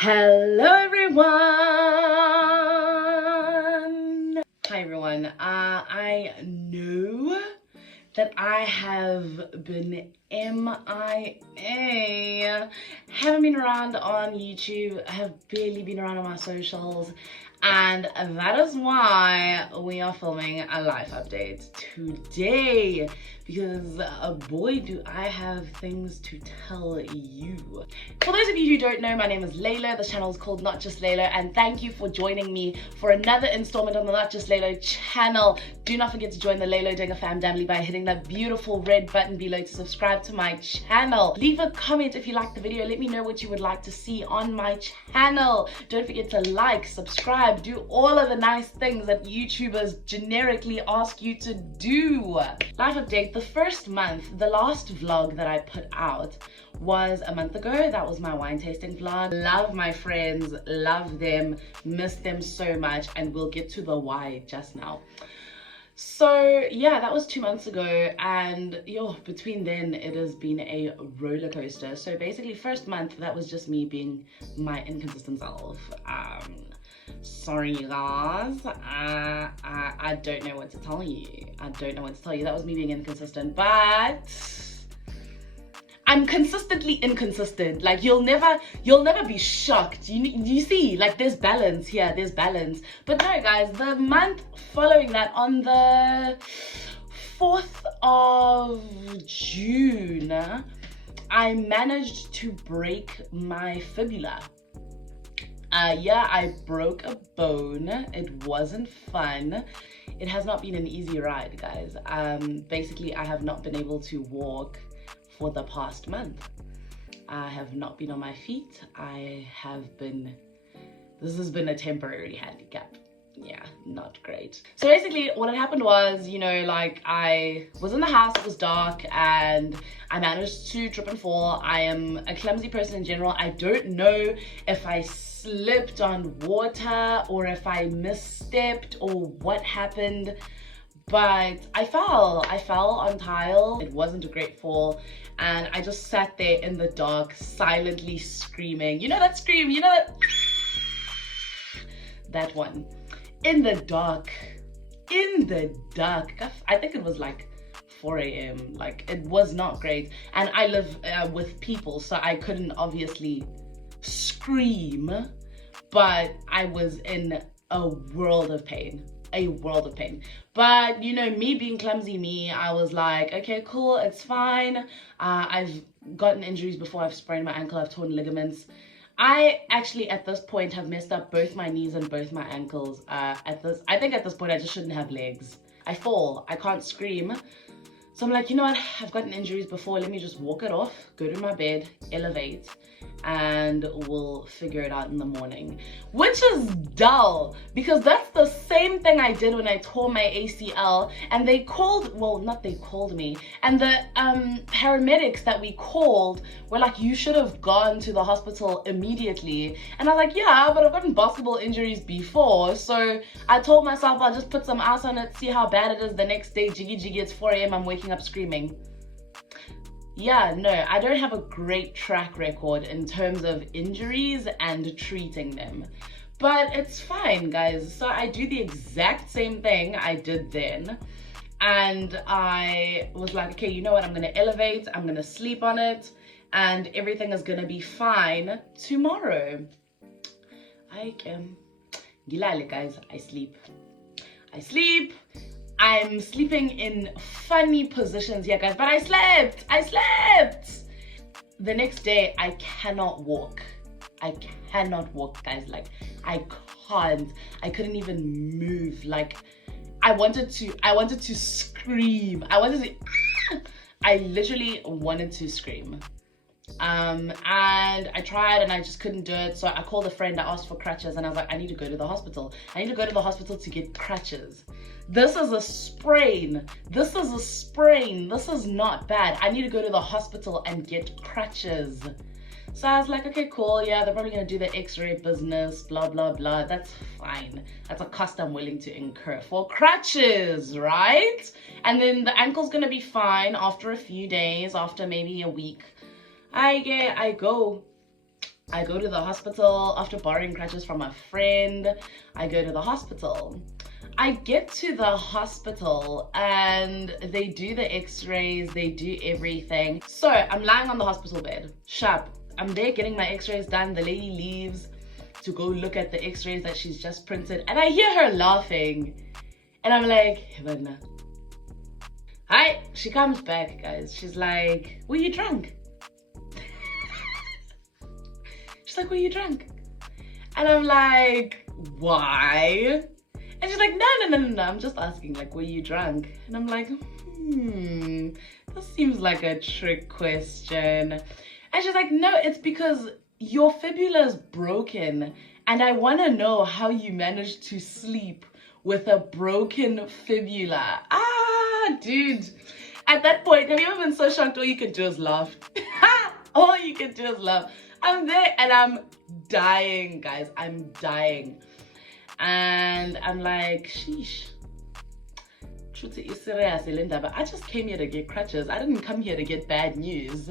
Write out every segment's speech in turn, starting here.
Hello everyone! Hi everyone. I know that I have been MIA. Haven't been around on YouTube, have barely been around on my socials, and that is why we are filming a life update today, because boy do I have things to tell you. For those of you who don't know, my name is Lalo. The channel is called Not Just Lalo, and thank you for joining me for another installment on the Not Just Lalo channel. Do not forget to join the Lalo Dinga fam family by hitting that beautiful red button below to subscribe to my channel. Leave a comment if you liked the video. Let me know what you would like to see on my channel. Don't forget to like, subscribe, do all of the nice things that YouTubers generically ask you to do. Life update. The first month, the last vlog that I put out was a month ago. That was my wine tasting vlog. Love my friends, love them, miss them so much, and we'll get to the why just now. So yeah, that was 2 months ago, and between then it has been a roller coaster. So basically first month, that was just me being my inconsistent self. Sorry guys, I don't know what to tell you. That was me being inconsistent, but I'm consistently inconsistent. Like you'll never be shocked. You see, like there's balance here, there's balance. But no guys, the month following that, on the 4th of June, I managed to break my fibula. Yeah, I broke a bone. It wasn't fun. It has not been an easy ride, guys. Basically I have not been able to walk for the past month. I have not been on my feet. This has been a temporary handicap. Yeah, not great. So basically what had happened was, like I was in the house, it was dark, and I managed to trip and fall. I am a clumsy person in general. I don't know if I slipped on water or if I misstepped or what happened, but I fell on tile. It wasn't a great fall, and I just sat there in the dark, silently screaming. You know that scream, that one. In the dark. I think it was like 4 a.m. Like it was not great, and I live with people, so I couldn't obviously scream, but I was in a world of pain. But me being clumsy me, I was like, okay, cool, it's fine. I've gotten injuries before. I've sprained my ankle, I've torn ligaments. I actually at this point have messed up both my knees and both my ankles. I think at this point I just shouldn't have legs. I fall, I can't scream. So I'm like, you know what, I've gotten injuries before, let me just walk it off, go to my bed, elevate, and we'll figure it out in the morning. Which is dull, because that's the same thing I did when I tore my ACL, and they called, well, not they called me, and the paramedics that we called were like, you should have gone to the hospital immediately. And I was like, yeah, but I've gotten basketball injuries before, so I told myself I'll just put some ice on it, see how bad it is. The next day, jiggy, it's 4 a.m, I'm waking up screaming. Yeah, no, I don't have a great track record in terms of injuries and treating them, but it's fine, guys. So I do the exact same thing I did then, and I was like, okay, you know what, I'm gonna elevate, I'm gonna sleep on it, and everything is gonna be fine tomorrow. Gilale, guys, I sleep. I'm sleeping in funny positions here, guys, but I slept. The next day, I cannot walk, guys. Like, I couldn't even move. Like, I wanted to scream. I literally wanted to scream. And I tried and I just couldn't do it. So I called a friend, I asked for crutches, and I was like, I need to go to the hospital. To get crutches. This is a sprain. This is not bad. I need to go to the hospital and get crutches. So I was like, okay, cool. Yeah, they're probably going to do the x-ray business, blah, blah, blah. That's fine. That's a cost I'm willing to incur for crutches, right? And then the ankle's going to be fine after a few days, after maybe a week. I go I go to the hospital after borrowing crutches from a friend. I go to the hospital. I get to the hospital and they do the x-rays, they do everything. So I'm lying on the hospital bed, sharp. I'm there getting my x-rays done. The lady leaves to go look at the x-rays that she's just printed. And I hear her laughing. And I'm like, Hivana. Hi, she comes back, guys. She's like, were you drunk? She's like, were you drunk? And I'm like, why? And she's like, no, I'm just asking, like, were you drunk? And I'm like, this seems like a trick question. And she's like, no, it's because your fibula is broken and I want to know how you managed to sleep with a broken fibula. Dude. At that point, have you ever been so shocked all you could do is laugh? All you can do is laugh. I'm there and I'm dying, guys. I'm dying. And I'm like, sheesh. Truth is serious, Linda, but I just came here to get crutches. I didn't come here to get bad news.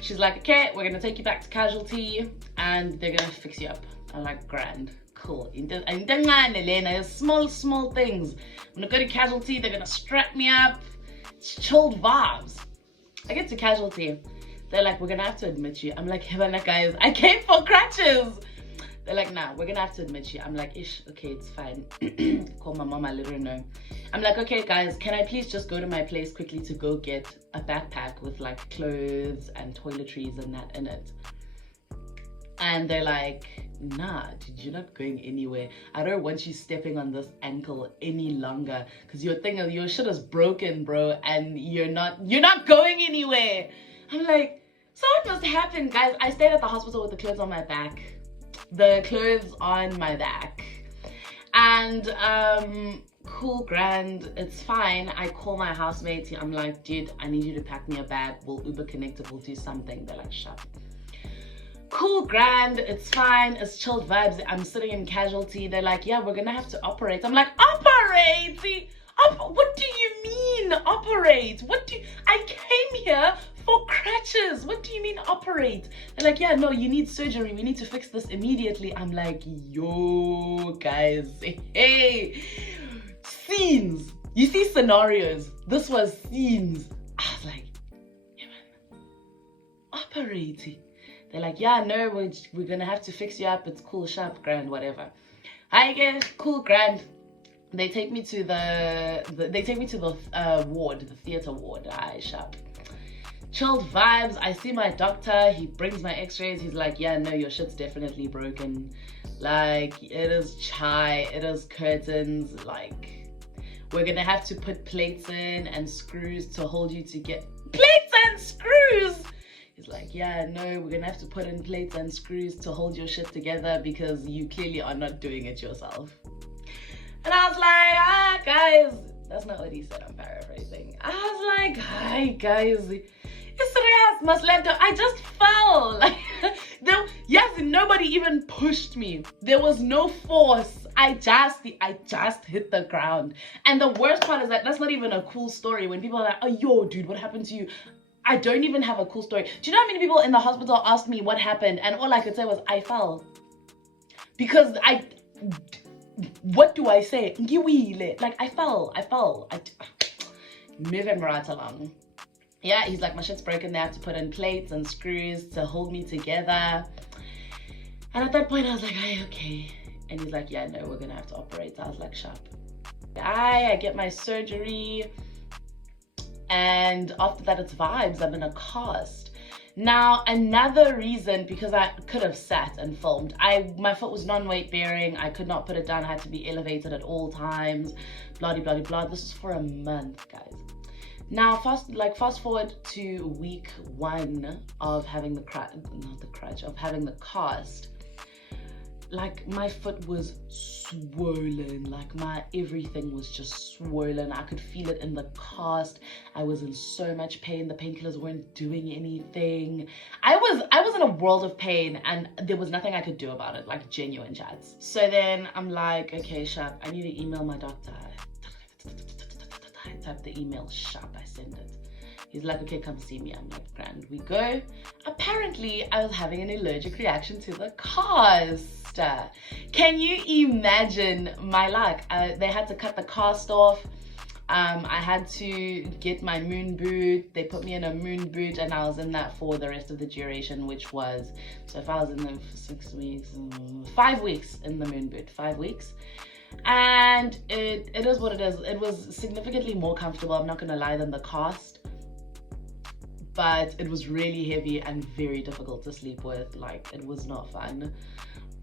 She's like, okay, we're gonna take you back to Casualty and they're gonna fix you up. I'm like, grand, cool. Small things. I'm gonna go to Casualty, they're gonna strap me up. It's chilled vibes. I get to Casualty. They're like, we're gonna have to admit you. I'm like, Hivana, guys, I came for crutches. They're like, nah, we're gonna have to admit you. I'm like, ish, okay, it's fine. Call my mom, I let her know. I'm like, okay, guys, can I please just go to my place quickly to go get a backpack with like clothes and toiletries and that in it? And they're like, nah, dude, you're not going anywhere. I don't want you stepping on this ankle any longer because your shit is broken, bro, and you're not going anywhere. I'm like, so what must happen, guys? I stayed at the hospital with the clothes on my back. The clothes on my back. And cool, grand, it's fine. I call my housemates. I'm like, dude, I need you to pack me a bag. We'll Uber connect it, we'll do something. They're like, shut. Cool, grand, it's fine, it's chilled vibes. I'm sitting in Casualty. They're like, yeah, we're gonna have to operate. I'm like, operate? What do you mean operate? I came here for crutches. What do you mean operate? They're like, yeah, no, you need surgery. We need to fix this immediately. I'm like, yo, guys, hey, scenes. You see scenarios. This was scenes. I was like, hey man, operating. They're like, yeah, no, we're gonna have to fix you up. It's cool, sharp, grand, whatever. Hi again, cool, grand. They take me to the ward, the theater ward. Hi, sharp. Chilled vibes. I see my doctor. He brings my x-rays. He's like, yeah, no, your shit's definitely broken. Like, it is chai, it is curtains. Like, we're gonna have to put plates in and screws to hold you to get plates and screws. He's like, yeah, no, we're gonna have to put in plates and screws to hold your shit together because you clearly are not doing it yourself. And I was like, guys, that's not what he said, I'm paraphrasing. I was like, hi, guys. I just fell. Like, nobody even pushed me. There was no force. I just hit the ground. And the worst part is that that's not even a cool story. When people are like, oh, yo, dude, what happened to you? I don't even have a cool story. Do you know how many people in the hospital asked me what happened? And all I could say was, I fell. Because what do I say? Like, I fell. Move him right along. Yeah, he's like, my shit's broken. They have to put in plates and screws to hold me together. And at that point, I was like, hey, okay. And he's like, yeah, no, we're gonna have to operate. I was like, sharp. I get my surgery. And after that, it's vibes. I'm in a cast. Now, another reason, because I could have sat and filmed. My foot was non-weight bearing. I could not put it down. I had to be elevated at all times. Blah, blah, blah. This is for a month, guys. Now, fast forward to week 1 of having having the cast. Like, my foot was swollen. Like, my everything was just swollen. I could feel it in the cast. I was in so much pain. The painkillers weren't doing anything. I was in a world of pain, and there was nothing I could do about it, like, genuine chats. So then I'm like, okay, sharp, I need to email my doctor. I type the email, sharp, I send it. He's like, okay, come see me. I'm like, grand. We go. Apparently, I was having an allergic reaction to the cast. Can you imagine my luck? They had to cut the cast off. I had to get my moon boot. They put me in a moon boot, and I was in that for the rest of the duration, which was, so if I was in there for 6 weeks, 5 weeks in the moon boot, 5 weeks. And it is what it is. It was significantly more comfortable, I'm not gonna lie, than the cast. But it was really heavy and very difficult to sleep with. Like, it was not fun,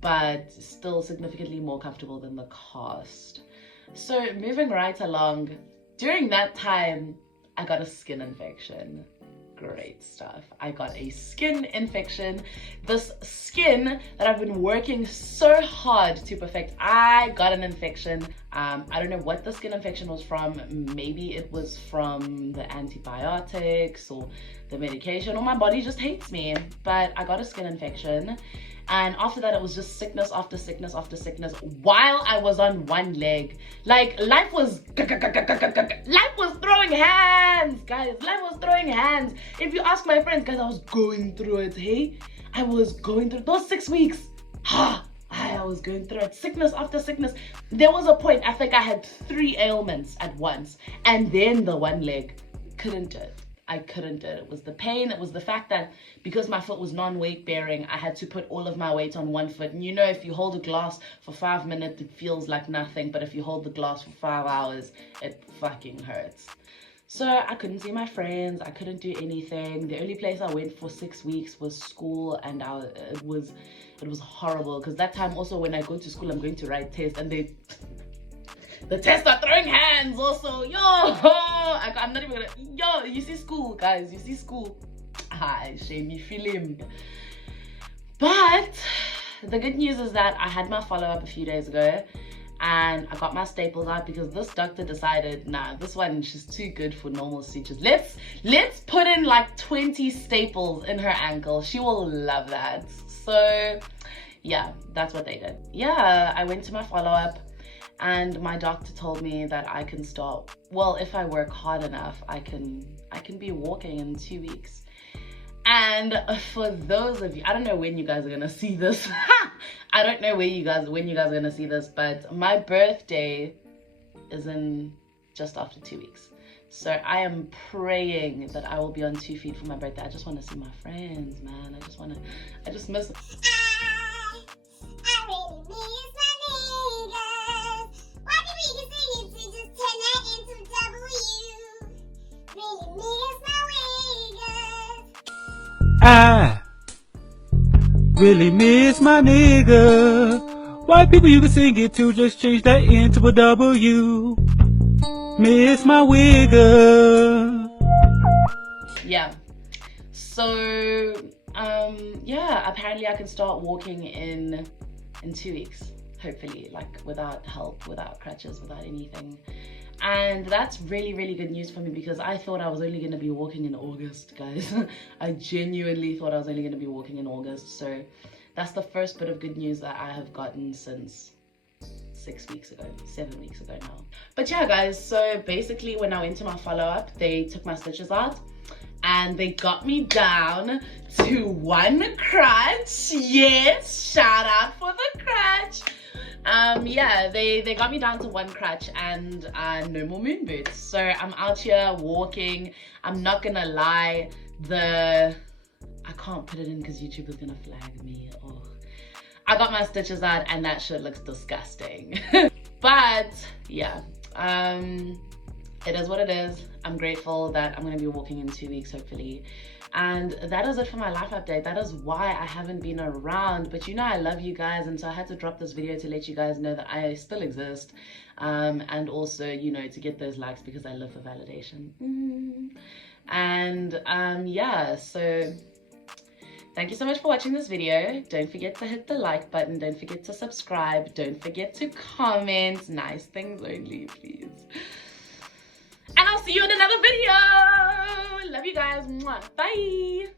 but still significantly more comfortable than the cast. So moving right along, during that time, I got a skin infection. Great stuff. I got a skin infection. This skin that I've been working so hard to perfect, I got an infection. I don't know what the skin infection was from. Maybe it was from the antibiotics or the medication, or my body just hates me. But I got a skin infection. And after that, it was just sickness after sickness after sickness while I was on one leg. Like, life was throwing hands, guys. Life was throwing hands. If you ask my friends, guys, I was going through it, hey? I was going through those 6 weeks. I was going through it. Sickness after sickness. There was a point, I think I had 3 ailments at once. And then the one leg, couldn't do it. I couldn't do it. It was the pain. It was the fact that because my foot was non-weight bearing, I had to put all of my weight on one foot. And you know, if you hold a glass for 5 minutes, it feels like nothing. But if you hold the glass for 5 hours, it fucking hurts. So I couldn't see my friends. I couldn't do anything. The only place I went for 6 weeks was school, and it was horrible. Because that time also, when I go to school, I'm going to write tests, and the tests are throwing hands also. Yo, I'm not even gonna. Yo, you see school, guys. You see school. Shame me film. But the good news is that I had my follow-up a few days ago, and I got my staples out because this doctor decided, nah, this one, she's too good for normal sutures. Let's put in like 20 staples in her ankle. She will love that. So yeah, that's what they did. Yeah, I went to my follow-up. And my doctor told me that I can start, well, if I work hard enough, I can be walking in 2 weeks. And for those of you, I don't know when you guys are gonna see this. I don't know when you guys are gonna see this, but my birthday is in just after 2 weeks. So I am praying that I will be on 2 feet for my birthday. I just want to see my friends, man. I just miss. I really miss my nigga. White people you can sing it to, just change that into a W. Miss my wigger. Yeah. So yeah, apparently I can start walking in 2 weeks, hopefully, like without help, without crutches, without anything. And that's really, really good news for me because I thought I was only going to be walking in August, guys. I genuinely thought I was only going to be walking in August. So that's the first bit of good news that I have gotten since 6 weeks ago, 7 weeks ago now. But yeah, guys, so basically when I went to my follow-up, they took my stitches out and they got me down to 1 crutch. Yes, shout out for the crutch. Yeah, they got me down to 1 crutch and no more moon boots. So I'm out here walking. I'm not gonna lie, I can't put it in because YouTube is gonna flag me. Oh, I got my stitches out and that shit looks disgusting. But yeah, it is what it is. I'm grateful that I'm gonna be walking in 2 weeks, hopefully. And that is it for my life update. That is why I haven't been around, but you know I love you guys, and so I had to drop this video to let you guys know that I still exist, and also, you know, to get those likes because I live for validation. And yeah, so thank you so much for watching this video. Don't forget to hit the like button, don't forget to subscribe, don't forget to comment nice things only, please. And I'll see you in another video. Love you guys. Bye.